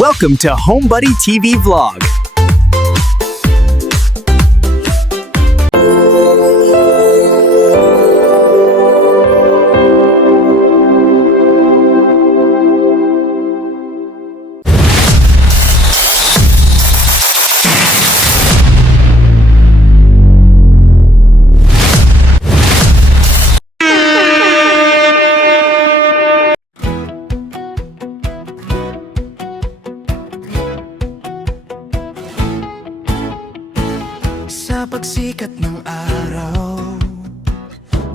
Welcome to HomeBuddy TV Vlog. Sa pagsikat ng araw,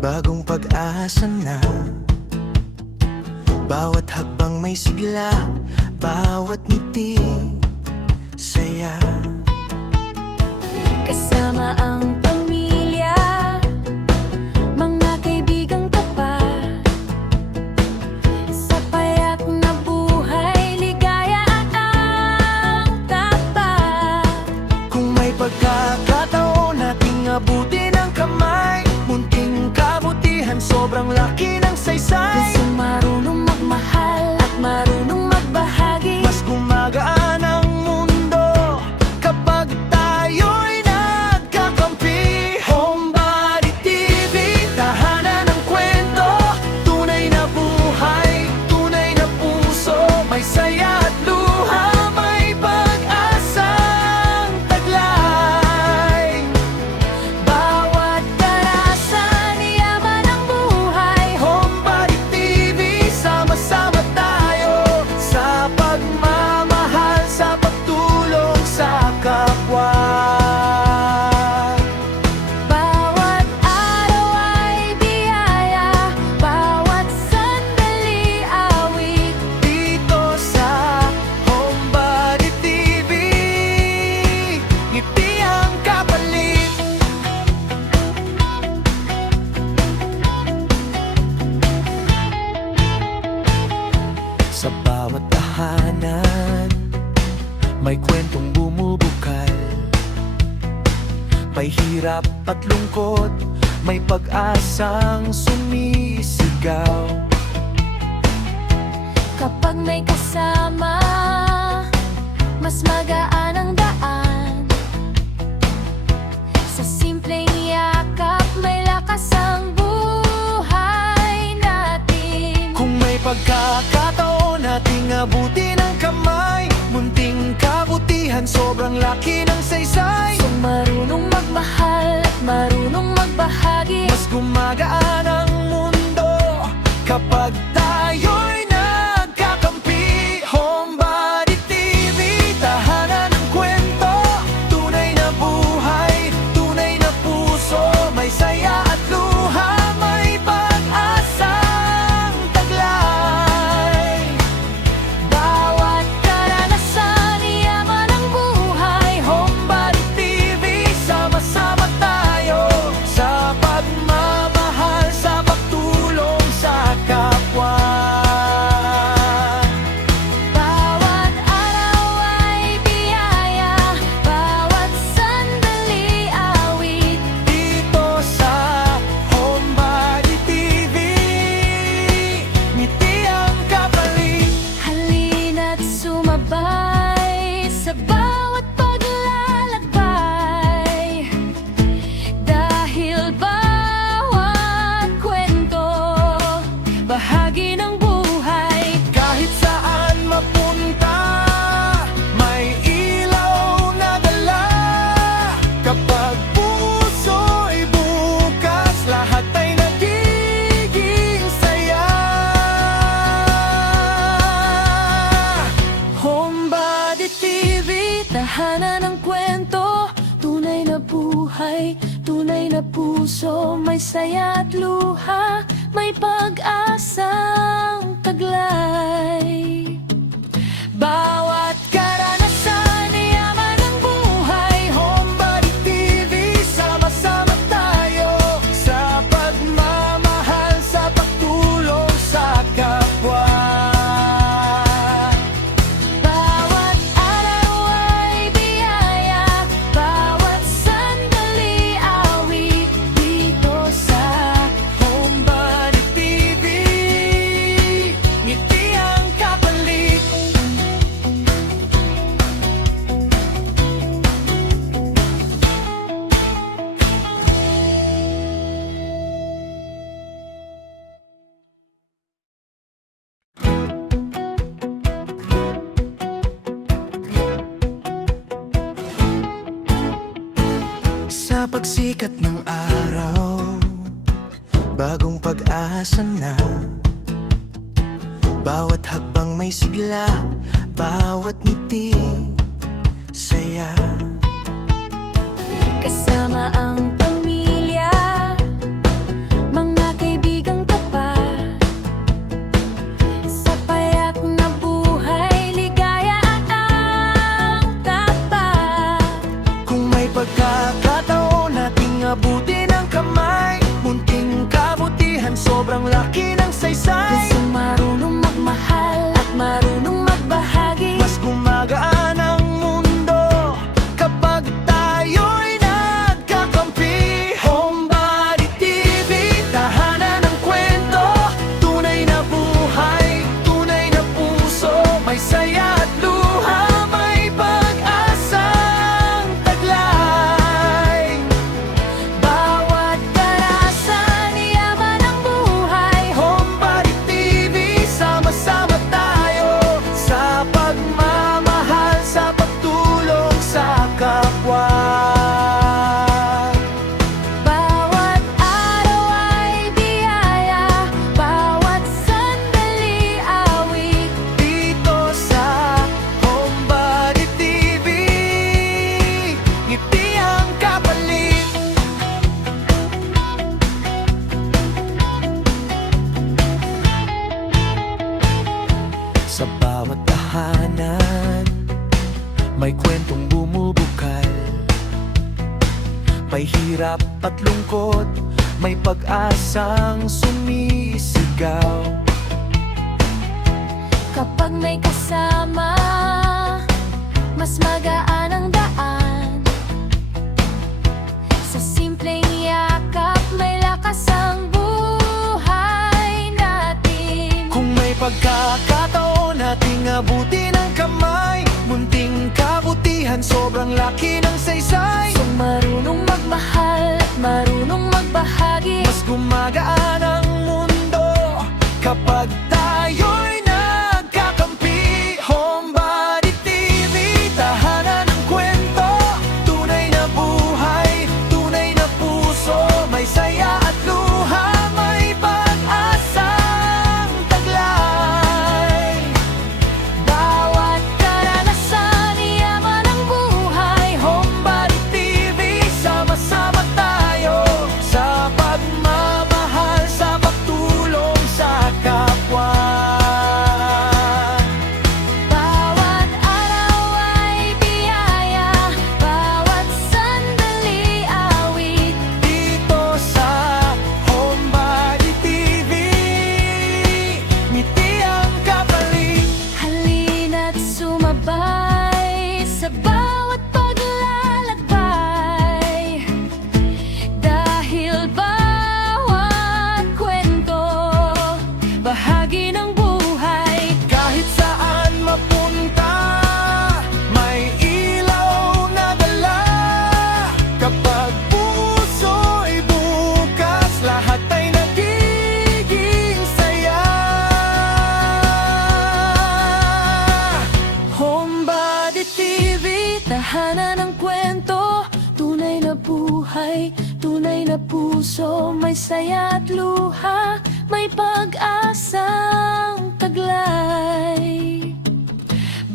bagong pag-asa na. Bawat hakbang may sigla, bawat ngiti, saya. Kasama ang pamilya, mga kaibigang tapat. Sa payak na buhay, ligaya at ang tapat. Kung may pagkakataon nating abutin ang kamay, munting kabutihan, sobrang laki ng saysay. Kasi marunong magmahal at marunong magbahagi. Mas gumagaan ang mundo kapag tayo'y nagkakampi. HomeBuddy TV, tahanan ng kwento, tunay na buhay, tunay na puso, may saya at luha, may pag-asang taglay. Bawat karasan, yaman ang buhay. HomeBuddy TV, sama-sama tayo sa pagmamahal, sa pagtulong sa kapwa. Bawat araw ay biyaya, bawat sandali awit. Dito sa HomeBuddy TV, ngiti ang kapalit. Sa bawat tahanan, may kwentong bumubukal. May hirap at lungkot, may pag-asang sumisigaw. Kapag may kasama, mas magaan ang daan. Sa simpleng yakap, may lakas ang buhay natin. Kung may pagkakataon nating abutin ang kamay, munting kabutihan, sobrang laki ng saysay. Kung marunong magmahal at marunong magbahagi. Mas gumagaan ang mundo kapag tayo'y nagkakampi. HomeBuddy TV, tahanan ng kwento, tunay na buhay, tunay na puso, may saya at luha, may pag-asang taglay. Bawat karanasan, yaman ang buhay. HomeBuddy TV, sama-sama tayo sa pagmamahal, sa pagtulong sa kapwa. Bawat araw ay biyaya, bawat sandali awit. Dito sa HomeBuddy TV, ngiti ang kapalit. Halina't sumabay sa bawat paglalakbay. Dahil bawat kwento, bahagi ng buhay. Kahit saan mapunta, may ilaw na dala. Kapag puso'y bukas, lahat ay nagiging saya. HomeBuddy TV, tahanan ng kwento, tunay na buhay, tunay na puso, may saya at luha, may pag-asang taglay. Bawat karanasan, yaman ang buhay. HomeBuddy TV, sama-sama tayo sa pagmamahal, sa pagtulong sa kapwa. Bawat araw ay biyaya, bawat sandali awit. Dito sa HomeBuddy TV, ngiti ang Sa pagsikat ng araw, bagong pag-asa na. Bawat hakbang may sigla, bawat ngiti, saya. Kasama ang pamilya, mga kaibigang tapat. Sa payak na buhay, ligaya at ang tapat. Kung may pagkakataon nating abutin ang kamay, munting kabutihan, sobrang laki ng saysay. Pusong marunong magmahal at marunong magbahagi. Mas gumagaan ang mundo kapag tayo'y nagkakampi. Homebody TV, tahanan ng kwento, tunay na buhay, tunay na puso, may saya at luha, may pag-asang taglay. Bawat karasan, yaman ang buhay. Homebody TV, sama-sama tayo sa pagmamahal, sa pagtulong sa kapwa. Bawat araw ay biyaya, bawat sandali awit. Dito sa Homebody TV, ngiti ang kapalit. Sa bawat tahanan, may kwentong bumubukal. May hirap at lungkot, may pag-asang sumisigaw. Kapag may kasama, mas magaan ang daan. Sa simpleng yakap, may lakas ang buhay natin. Kung may pagkakataon nating abutin ang kamay, munting kabutihan, sobrang laki ng saysay. Kung marunong magmahal at marunong magbahagi. Mas gumagaan ang mundo kapag tayo'y nagkakampi. Homebody TV, tahanan ng kwento, tunay na buhay, tunay na puso, may saya at luha, may pag-asang taglay. Bawat karanasan, yaman ang buhay. Homebody TV, sama-sama tayo sa pagmamahal, sa pagtulong sa kapwa. Bawat araw ay biyaya, bawat sandali awit. Dito sa Homebody TV, ngiti ang kapalit. Halina't sumabay sa bawat paglalakbay. Dahil bawat kwento, bahagi ng buhay. Kahit saan mapunta, may ilaw na dala. Kapag puso'y bukas, lahat ay nagiging saya. Homebody TV, tahanan ng kwento, tunay na buhay, tunay na puso, may saya at luha, may pag-asang taglay.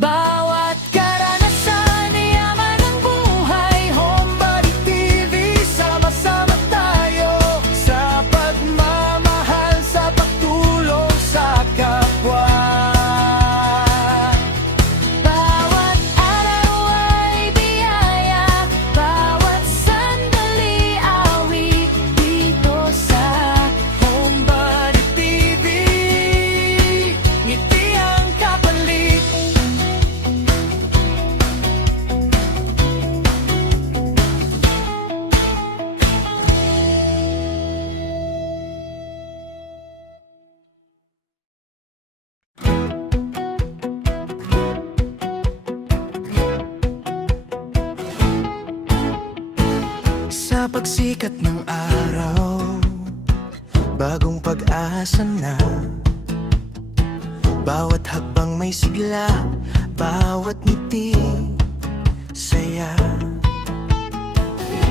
Bawat karanasan, yaman ang buhay. Homebody TV, sama-sama tayo sa pagmamahal, sa pagtulong sa kapwa. Bawat araw ay biyaya, bawat sandali awit. Dito sa Homebody TV, ngiti ang kapalit. Sa pagsikat ng araw, bagong pag-asa na. Bawat hakbang may sigla, bawat ngiti, saya.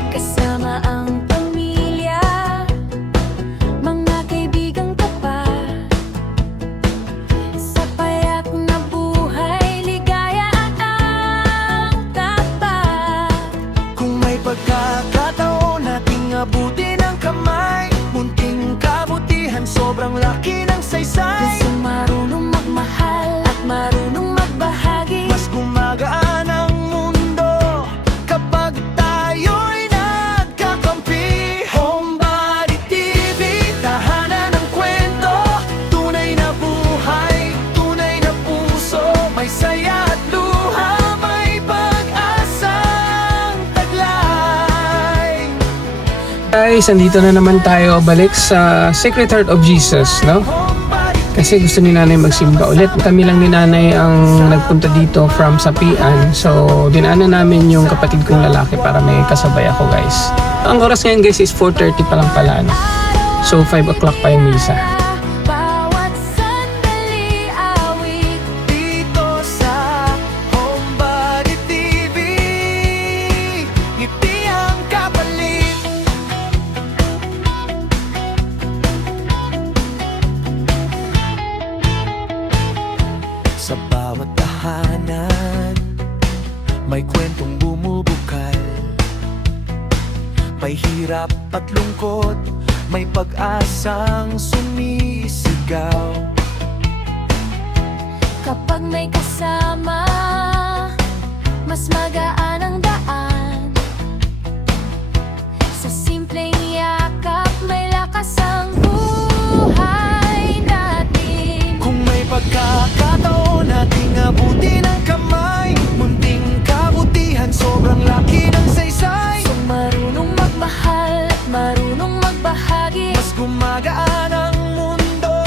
Kasama ang pamilya, mga kaibigang tapat, sa payak na buhay, ligaya at ang tapat. Kung may pagkakataon nating abutin ang kamay, munting kabutihan, sobrang laki ng saysay. Gusto marunong magmahal at marunong magbahagi. Mas gumagaan ang mundo kapag tayo'y nagkakampi. Homebody TV, tahanan ng kwento, tunay na buhay, tunay na puso, may saya at luha, may pag-asang taglay. Guys, andito na naman tayo balik sa Sacred Heart of Jesus, no? Kasi gusto ni nanay magsimba ulit. Kami lang ni nanay ang nagpunta dito from Sapian. So, dinaanan namin yung kapatid kong lalaki para may kasabay ako, guys. Ang oras ngayon, guys, is 4:30 pa lang pala, no? So, 5 o'clock pa yung misa. Bawat sandali awit, Dito sa Homebody TV, ngiti ang kapalit. Sa bawat tahanan, may kwentong bumubukal. May hirap at lungkot, may pag-asang sumisigaw. kapag may kasama, mas magaan ang daan. Sa simpleng yakap, may lakas ang buhay natin. Kung may pagkakataon nating abutin ang kamay, munting kabutihan, sobrang laki ng saysay. So marunong magmahal at marunong magbahagi. Mas gumagaan ang mundo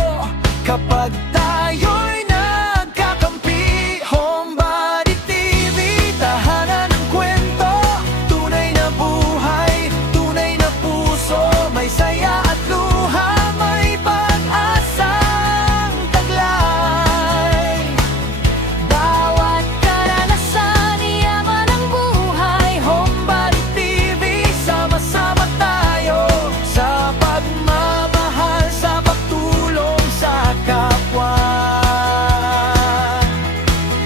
kapag tayo'y nagkakampi. Homebody TV, tahanan ng kwento, tunay na buhay, tunay na puso, may saya at luha, may pag-asang taglay. Bawat karanasan, yaman ang buhay. Homebody TV, sama-sama tayo sa pagmamahal, sa pagtulong sa kapwa.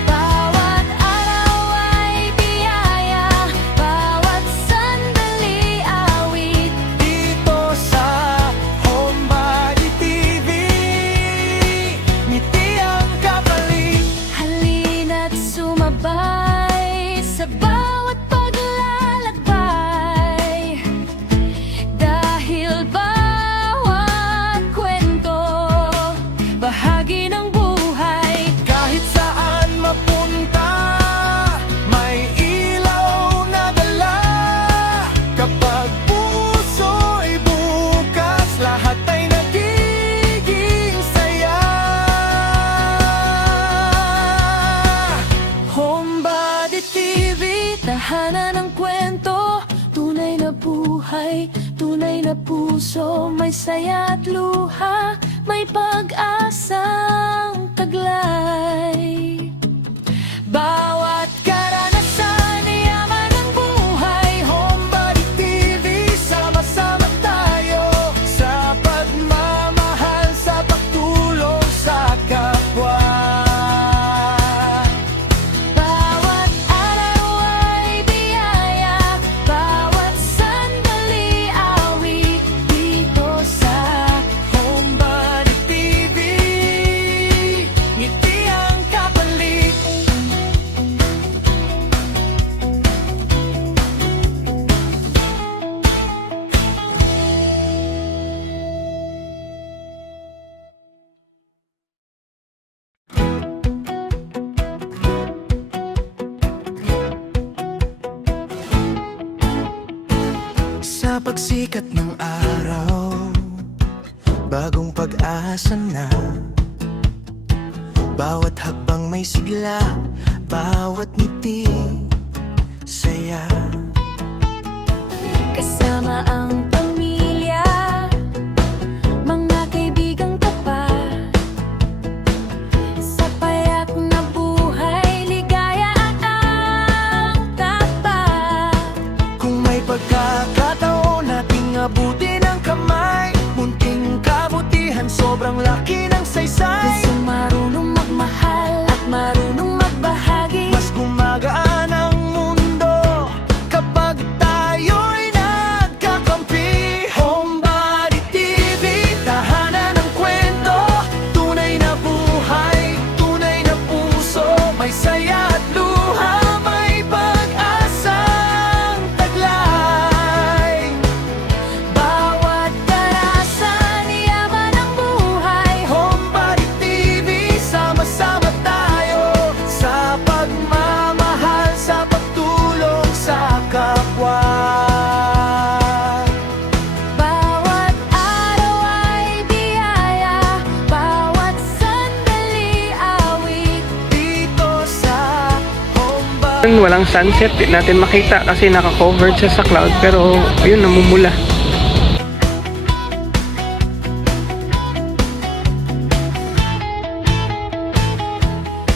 Bawat araw ay biyaya, bawat sandali awit. Dito sa Homebody TV, ngiti ang kapalit. Halina't sumabay sa bawat paglalakbay, dahil bawat kwento bahagi ng buhay. Kahit saan mapunta, may ilaw na dala. Kapag puso'y bukas, lahat ay nagiging saya. Homebody TV, tahanan ng kwento, tunay na buhay, tunay na puso, may saya at luha, may pag-asang taglay. Bawat karanasan, yaman ang buhay. Homebody TV, sama-sama tayo sa pagmamahal, sa pagtulong sa kapwa. Bawat araw ay biyaya, bawat sandali awit. Dito sa Homebody TV, ngiti ang kapalit. Sa pagsikat ng araw, bagong pag-asa na. Bawat hakbang may sigla, bawat ngiti, saya. kasama ang pamilya, mga kaibigang tapat, sa payak na buhay, ligaya at ang tapat. Kung may pagkakataon may saya at luha, may pag-asang taglay. Bawat karasan, yaman ang buhay. Homebody TV, sama-sama tayo sa pagmamahal, sa pagtulong sa kapwa. Bawat araw ay biyaya, bawat sandali awit. Dito sa Homebody. Walang sunset, di natin makita kasi naka-covered siya sa cloud, pero ayun, namumula.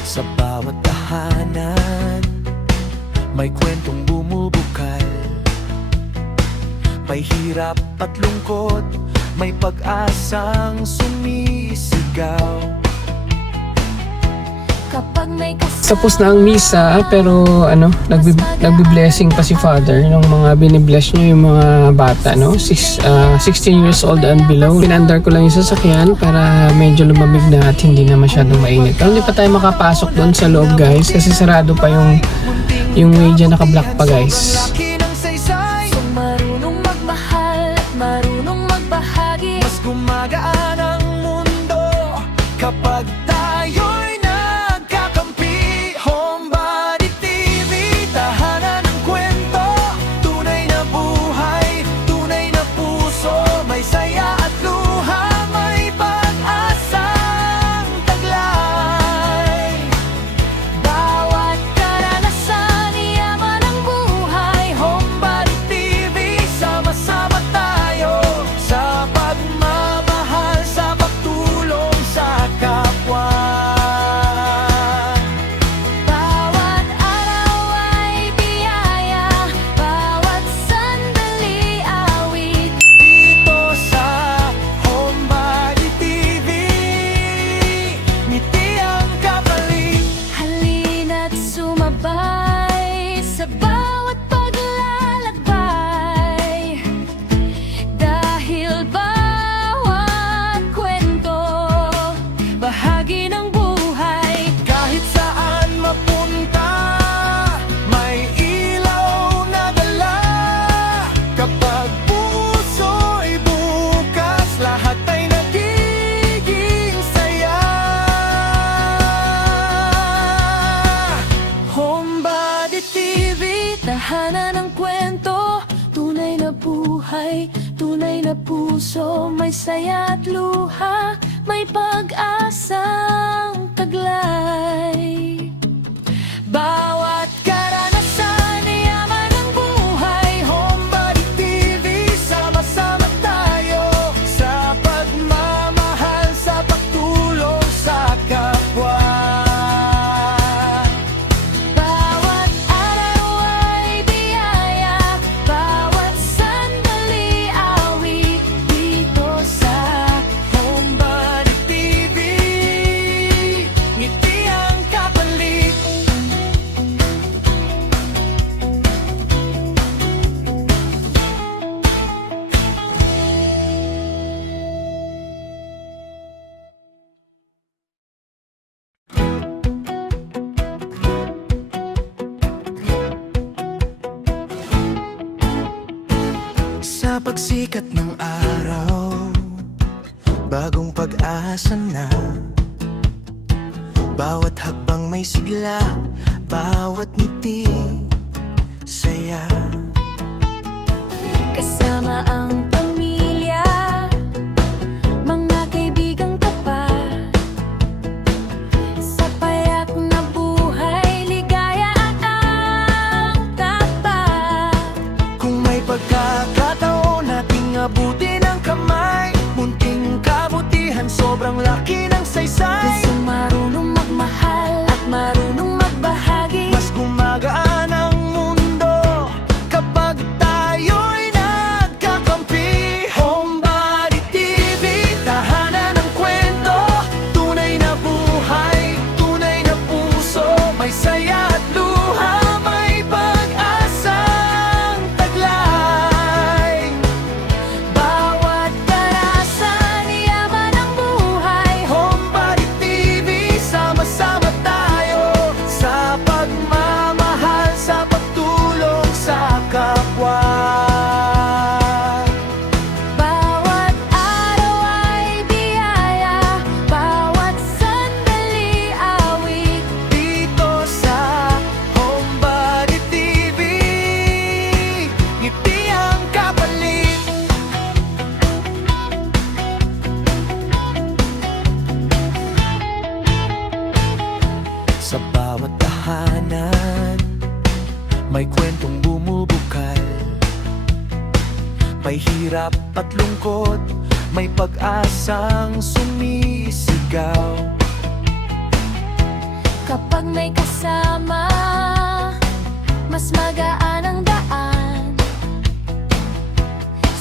Sa bawat tahanan, may kwentong bumubukal. May hirap at lungkot, may pag-asang sumisigaw. Kapag may Tapos na ang misa, pero nagbi-blessing pa si Father ng mga binibless niyo yung mga bata, no? 16 years old and below. Pinandar ko lang yung sasakyan para medyo lumamig na at hindi na masyadong mainit. Pero hindi pa tayo makapasok doon sa loob, guys, kasi sarado pa yung way dyan, naka-block pa, guys. Laki ng saysay, Kung marunong magmahal at marunong magbahagi. mas gumagaan ang mundo kapag tayo'y nagkakampi. Homebody TV, tahanan ng kwento, tunay na buhay, tunay na puso, may saya at luha, may pag-asang taglay. Bawat karanasan, yaman ang buhay. Homebody TV, sama-sama tayo sa pagmamahal, sa pagtulong sa kapwa. Bawat araw ay biyaya, bawat sandali awit. Dito sa Homebody TV, ngiti ang kapalit. Halina't sumabay sa bawat paglalakbay. Dahil bawat kwento, bahagi ng buhay. Kahit saan mapunta, may ilaw na dala. Kapag puso'y bukas, lahat ay nagiging saya. Homebody TV, tahanan ng kwento, tunay na buhay, tunay na puso, may saya at luha, may pag-asang taglay. Bawat karanasan, yaman ang buhay. Homebody TV, sama-sama tayo sa pagmamahal, sa pagtulong sa kapwa. Bawat araw ay biyaya, bawat sandali awit. Dito sa Homebody TV, ngiti ang kapalit. Sa pagsikat ng araw, bagong pag-asa na. Bawat hakbang may sigla, bawat ngiti, saya. kasama ang pamilya, mga kaibigang tapat. Sa payak na buhay, ligaya at ang tapat. Kung may pagkakataon nating abutin ang kamay, munting kabutihan, sobrang laki ng saysay. Kung marunong magmahal at marunong magbahagi. Mas gumagaan ang mundo kapag tayo'y nagkakampi. bawat tahanan, may kwentong bumubukal. May hirap at lungkot, may pag-asang sumisigaw. Kapag may kasama, mas magaan ang daan.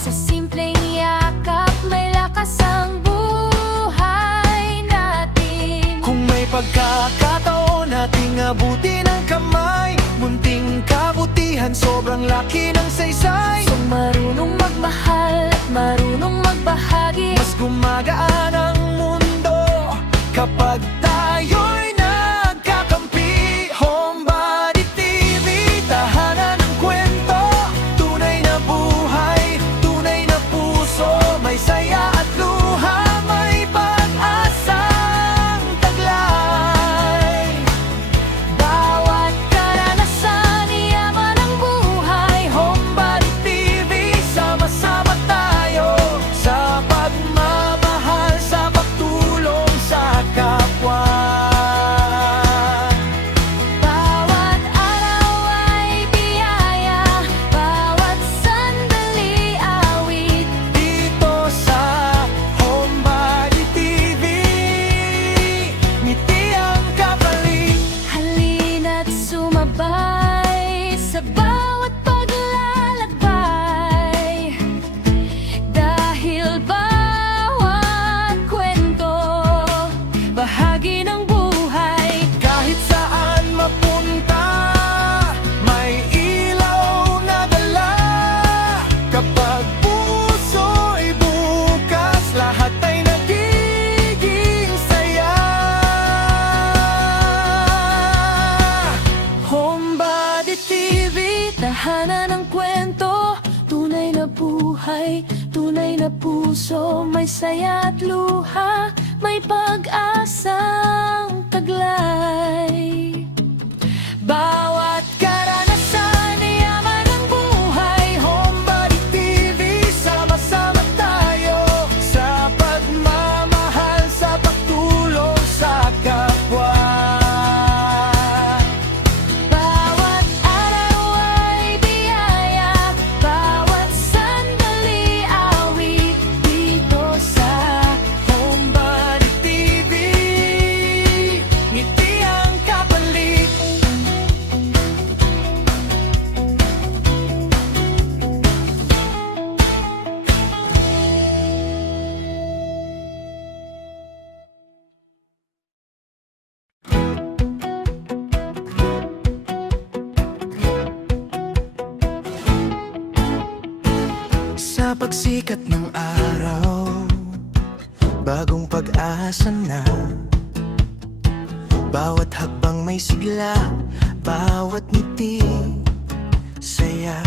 Sa simpleng yakap, may lakas ang buhay natin. Kung may pagkakataon nating abutin ang kamay, munting kabutihan, sobrang laki ng saysay. So marunong magmahal at marunong magbahagi, Mas gumagaan ang mundo kapag tayo'y nagkakampi. Homebody TV, tahanan ng kwento, tunay na buhay, tunay na puso, may saya at luha, may pag-asang taglay. bawat karanasan, yaman ang buhay. Homebody TV, sama-sama tayo sa pagmamahal, sa pagtulong sa kapwa. Bawat araw ay biyaya, bawat sandali awit. Dito sa Homebody TV, ngiti ang kapalit. Halina't sumabay sa bawat paglalakbay, dahil bawat kwento bahagi ng buhay. Kahit saan mapunta, may ilaw na dala. Kapag puso'y bukas, lahat ay nagiging saya. Homebody TV, tahanan ng kwento, tunay na buhay, tunay na puso, may saya at luha, may pag-asang taglay. Bawat karanasan, yaman ang buhay. Homebody TV, sama-sama tayo sa pagmamahal, sa pagtulong sa kapwa. Bawat araw ay biyaya, bawat sandali awit. Dito sa Homebody TV, ngiti ang kapalit. Sa pagsikat ng araw, bagong pag-asa na. Bawat hakbang may sigla, bawat ngiti, saya.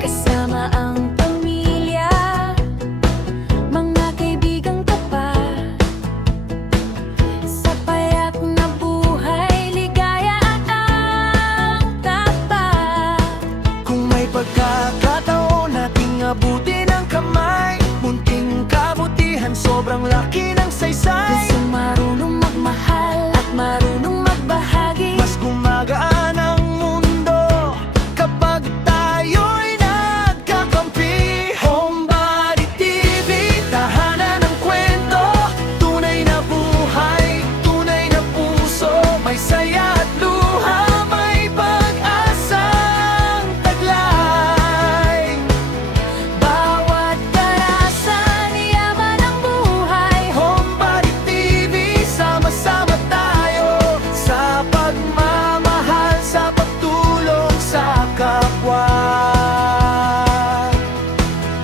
kasama ang pamilya, mga kaibigang tapat. Sa payak na buhay, ligaya at ang tapat. Kung may pagkakataon nating abutin ang kamay, munting kabutihan, sobrang laki ng saysay. Gusto marunong magmahal at marunong magbahagi. Mas gumagaan ang mundo kapag tayo'y nagkakampi. Homebody TV, tahanan ng kwento, tunay na buhay, tunay na puso, may saya at luha, may pag-asang taglay. Bawat karanasan, yaman ang buhay. Homebody TV, sama-sama tayo sa pagmamahal, sa pagtulong sa kapwa.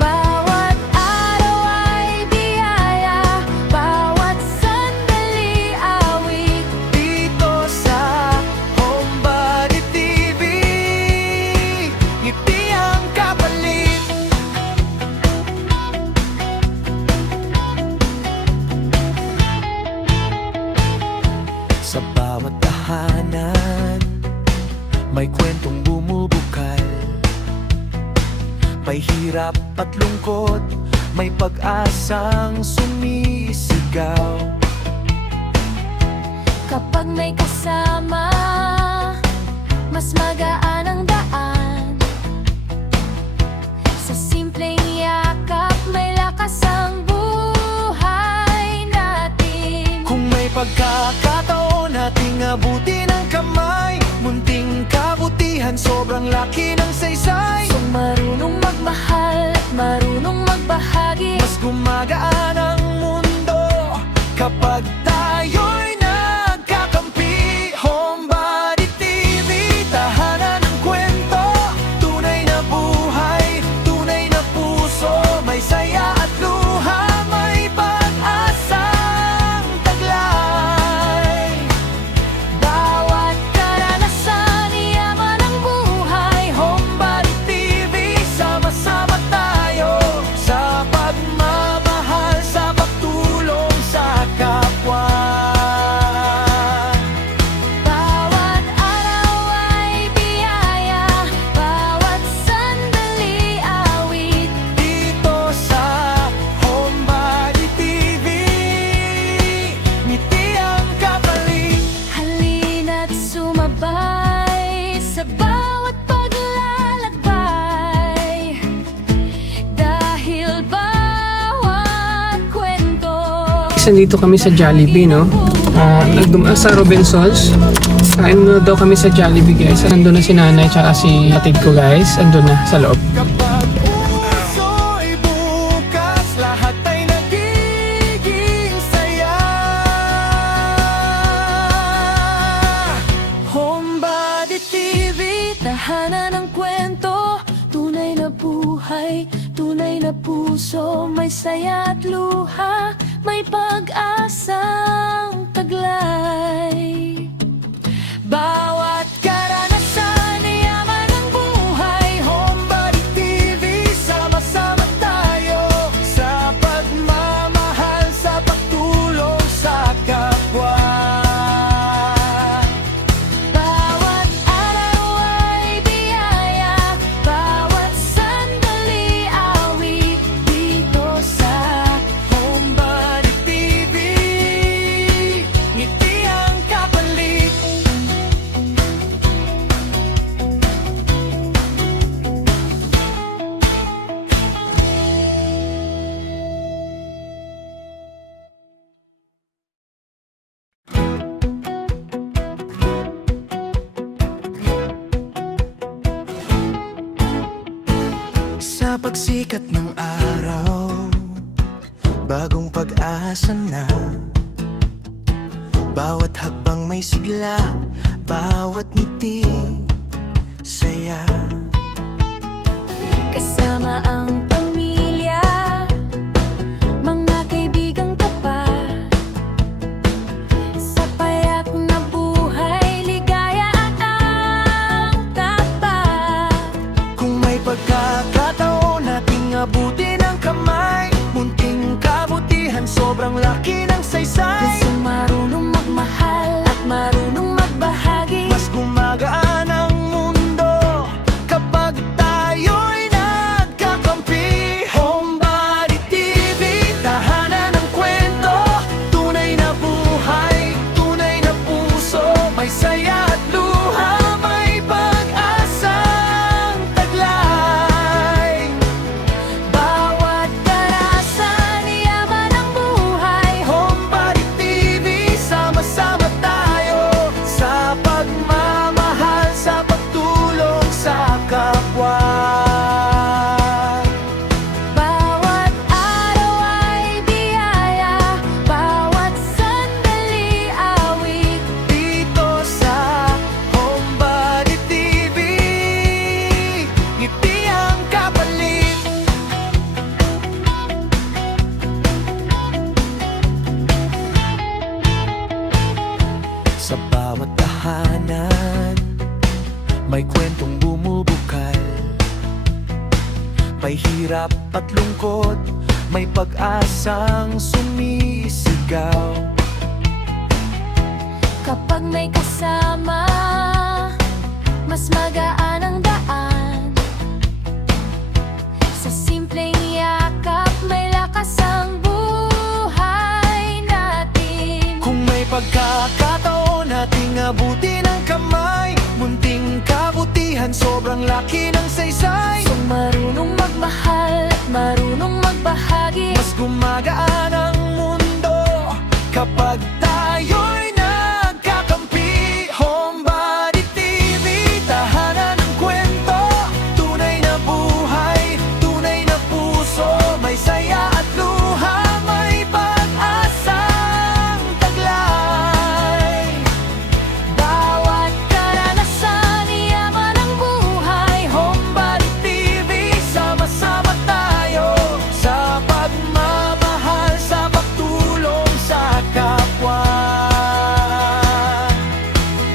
Bawat araw ay biyaya, bawat sandali awit. Dito sa Homebody TV, ngiti ang kapalit. Sa bawat tahanan, may kwentong bumubukal. May hirap at lungkot, may pag-asang sumisigaw. Kapag may kasama, mas magaan ang daan. Sa simpleng yakap, may lakas ang buhay natin. Kung may pagkakataon nating abutin ang kamay, munting kabutihan, sobrang laki ng saysay. Kung marunong magmahal at marunong magbahagi, Mas gumagaan ang mundo kapag tayo'y nagkakampi. Homebody TV, tahanan ng kwento, tunay na buhay, tunay na puso, may saya at luha, may pag-asang taglay. bawat karanasan, yaman ang buhay. Homebody TV, sama-sama tayo sa pagmamahal, sa pagtulong sa kapwa. Bawat araw ay biyaya, bawat sandali awit. Dito sa Homebody TV, ngiti ang kapalit. Halina't sumabay sa bawat paglalakbay, dahil bawat kwento. Nandito kami sa Jollibee, no? Sa Robinsons. Kain na daw kami sa Jollibee, guys. Nandun na si nanay tsaka si hatid ko, guys. Andun na sa loob. Kapag puso'y bukas, lahat ay nagiging saya. Homebody TV, tahanan ng kwento, tunay na buhay, tunay na puso, may saya at luha, may pag-asang taglay. Bawat karanasan, yaman ang buhay. Homebody TV, sama-sama tayo sa pagmamahal, sa pagtulong sa kapwa. Bawat araw ay biyaya, bawat sandali awit. Dito sa Homebody TV, ngiti ang kapalit. Sa pagsikat ng araw, bagong pag-asa na. Bawat hakbang may sigla, bawat ngiti, saya. kasama ang pamilya, mga kaibigang tapat. Sa payak na buhay, ligaya at ang tapat. Kung may pagkakataon nating abutin ang kamay, munting kabutihan, sobrang laki ng saysay. Kung marunong magmahal at marunong magbahagi, Mas gumagaan ang mundo kapag tayo'y nagkakampi. Homebody TV, tahanan ng kwento, tunay na buhay, tunay na puso, may saya at luha, may pag-asang taglay. bawat karasan, yaman ang buhay. Homebody TV, sama-sama tayo sa pagmamahal, sa pagtulong sa kapwa. Bawat araw ay biyaya, bawat sandali awit. Dito sa Homebody TV, ngiti ang kapalit. Sa bawat tahanan, may kwentong bumubukal. May hirap at lungkot, may pag-asang sumisigaw. Kapag may kasama, mas magaan ang daan. Sa simpleng yakap, may lakas ang buhay natin. Kung may pagkakataon nating abuti ng kamay. Munting kabutihan, sobrang laki ng saysay. Kung marunong magmahal at marunong magbahagi, Mas gumagaan ang mundo kapag tayo'y nagkakampi. Homebody TV, tahanan ng kwento. Tunay na buhay, tunay na puso. May saya at luha, may pag-asang taglay. bawat karanasan, yaman ang buhay. Homebody TV, sama-sama tayo sa pagmamahal, sa pagtulong sa kapwa.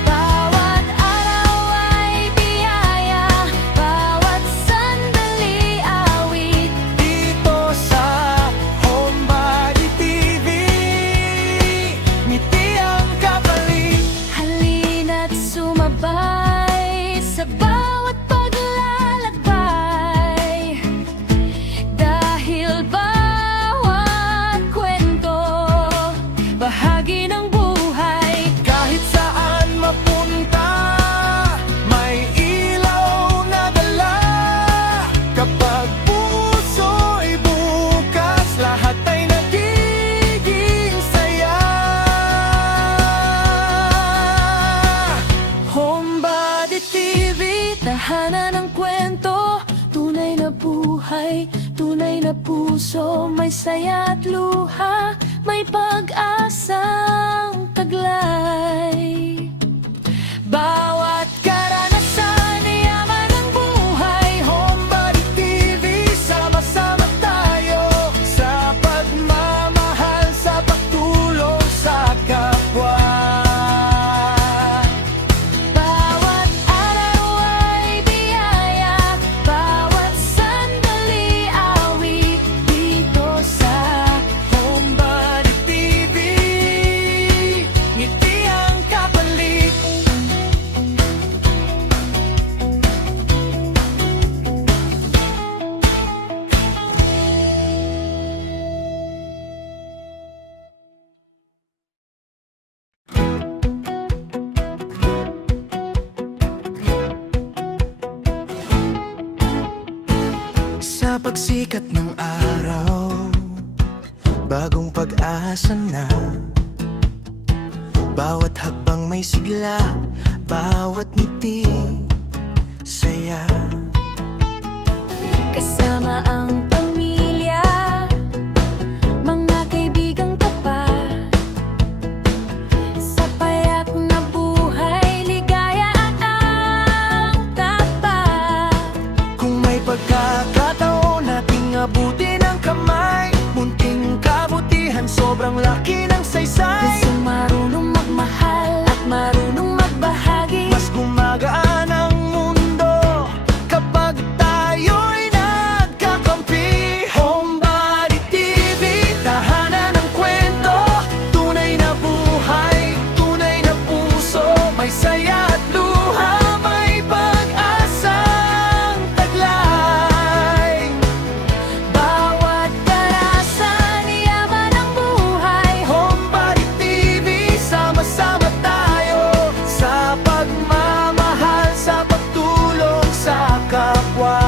Bawat araw ay biyaya, bawat sandali awit. Dito sa Homebody TV, ngiti ang kapalit. Halina't sumabay sa bawat paglalakbay, dahil bawat kwento bahagi ng buhay. Kahit saan mapunta, may ilaw na dala. Kapag puso'y bukas, lahat ay nagiging saya. Homebody TV, tahanan ng kwento. Tunay na buhay, tunay na puso. May saya at luha, may pag-asang taglay. Bawat karanasan, yaman ng buhay. Homebody TV, sama-sama tayo sa pagmamahal, sa pagtulong sa kapwa. Bawat araw ay biyaya, bawat sandali awit. Dito sa Homebody TV, ngiti ang kapalit. Sa pagsikat ng araw, bagong pag-asa na. Bawat hakbang may sigla, bawat ngiti, saya. kasama ang pamilya, mga kaibigang tapat. Sa payak na buhay, ligaya at ang tapat. Kung may pagkakataon nating abuti ng kamay, munting kabutihan, sobrang laki ng saysay. Gusto marunong magmahal at marunong magbahagi. Mas gumagaan ang mundo kapag tayo'y nagkakampi. Homebody TV, tahanan ng kwento. Tunay na buhay, tunay na puso. May saya at luha, may pag-asang taglay. Bawat karanasan, yaman ang buhay. Homebody TV, sama-sama tayo sa pagmamahal, sa pagtulong sa kapwa.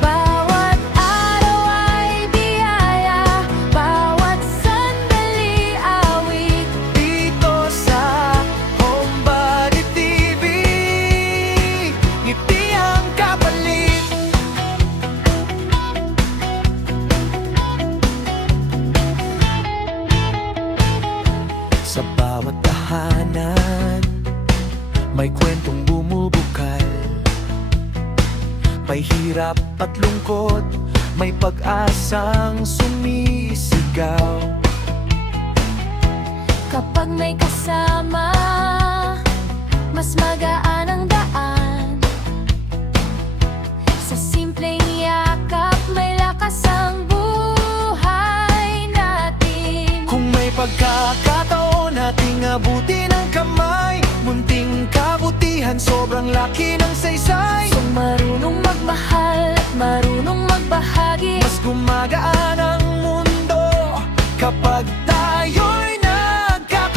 Bawat araw ay biyaya, bawat sandali awit. Dito sa Homebody TV, ngiti ang kapalit. Sa bawat tahanan, may kwentong bumubukal. May hirap at lungkot, may pag-asang sumisigaw. Kapag may kasama, mas magaan ang daan. Sa simpleng yakap, may lakas ang buhay natin. Kung may pagkakataon nating abuti ng kamay, munting kabutihan, sobrang laki ng saysay. Kung marunong magmahal at marunong magbahagi, Mas gumagaan ang mundo kapag tayo'y nagkakampi.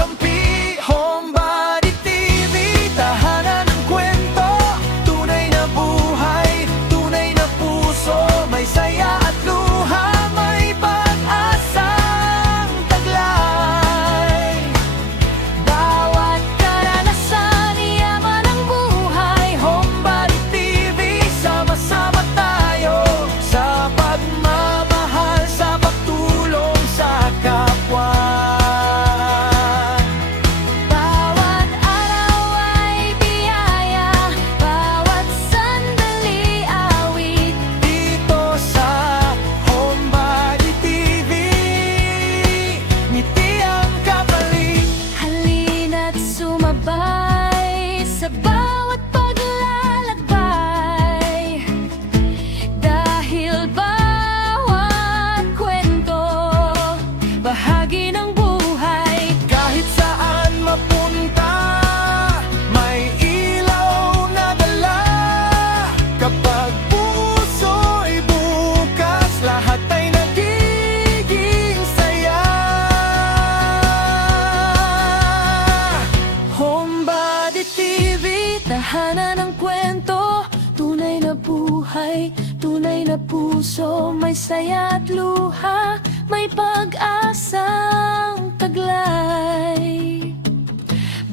na puso, may saya at luha, may pag-asang taglay.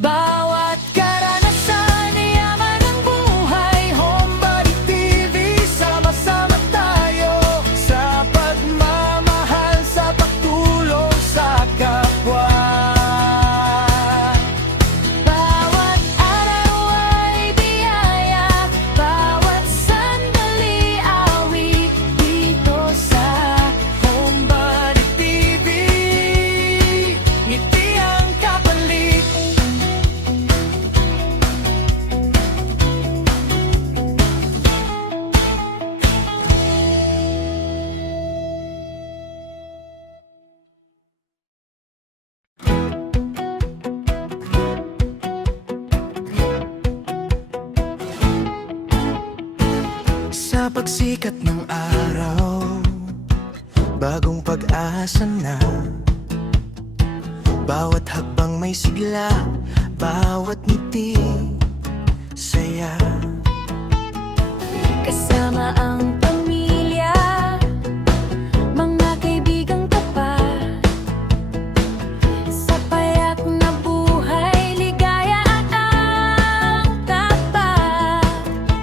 Bawat karanasan, yaman ng buhay. Homebody TV, sama-sama tayo sa pagmamahal, sa pagtulong sa kapwa. Bawat araw ay biyaya, bawat sandali awit dito sa Homebody TV, ngiti ang kapalit. Sa pagsikat ng araw, bagong pag-asa na. Bawat hakbang may sigla, bawat ngiti, saya. kasama ang pamilya, mga kaibigang tapat, sa payak na buhay, ligaya at ang tapat.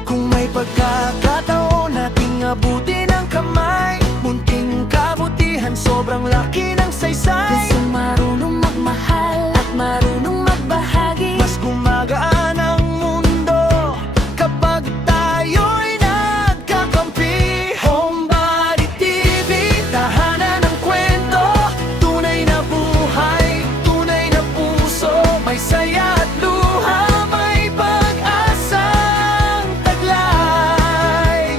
Kung may pagkakataon nating abutin ang kamay, munting kabutihan, sobrang laki ng saysay. Gusto marunong magmahal at marunong magbahagi. Mas gumagaan ang mundo kapag tayo'y nagkakampi. Homebody TV, tahanan ng kwento, tunay na buhay, tunay na puso, may saya at luha, may pag-asang taglay.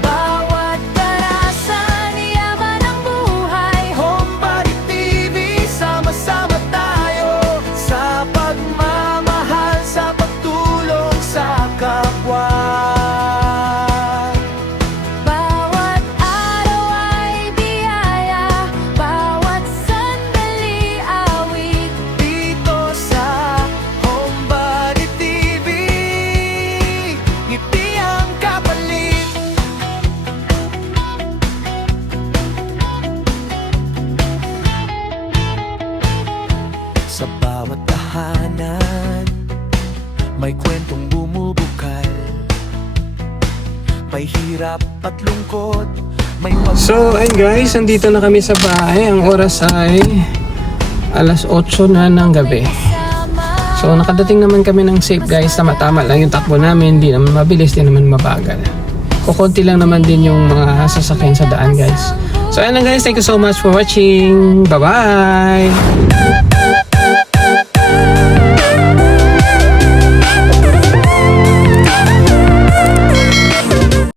Bawat karasan, yaman ang buhay. Homebody TV, sama-sama tayo sa pagmamahal, sa pagtulong sa kapwa. Bawat araw ay biyaya, bawat sandali awit. Dito sa Homebody TV, ngiti ang kapalit. Sa bawat tahanan, may kwentong bumubukal, may hirap at lungkot, may So, ayun guys, nandito na kami sa bahay. Ang oras ay alas 8 na ng gabi. So, nakadating naman kami ng safe guys. Tama-tama lang yung takbo namin. Di naman mabilis, di naman mabagal. Kukunti lang naman din yung mga sasakyan sa daan guys. So, ayun lang guys. Thank you so much for watching. Bye-bye!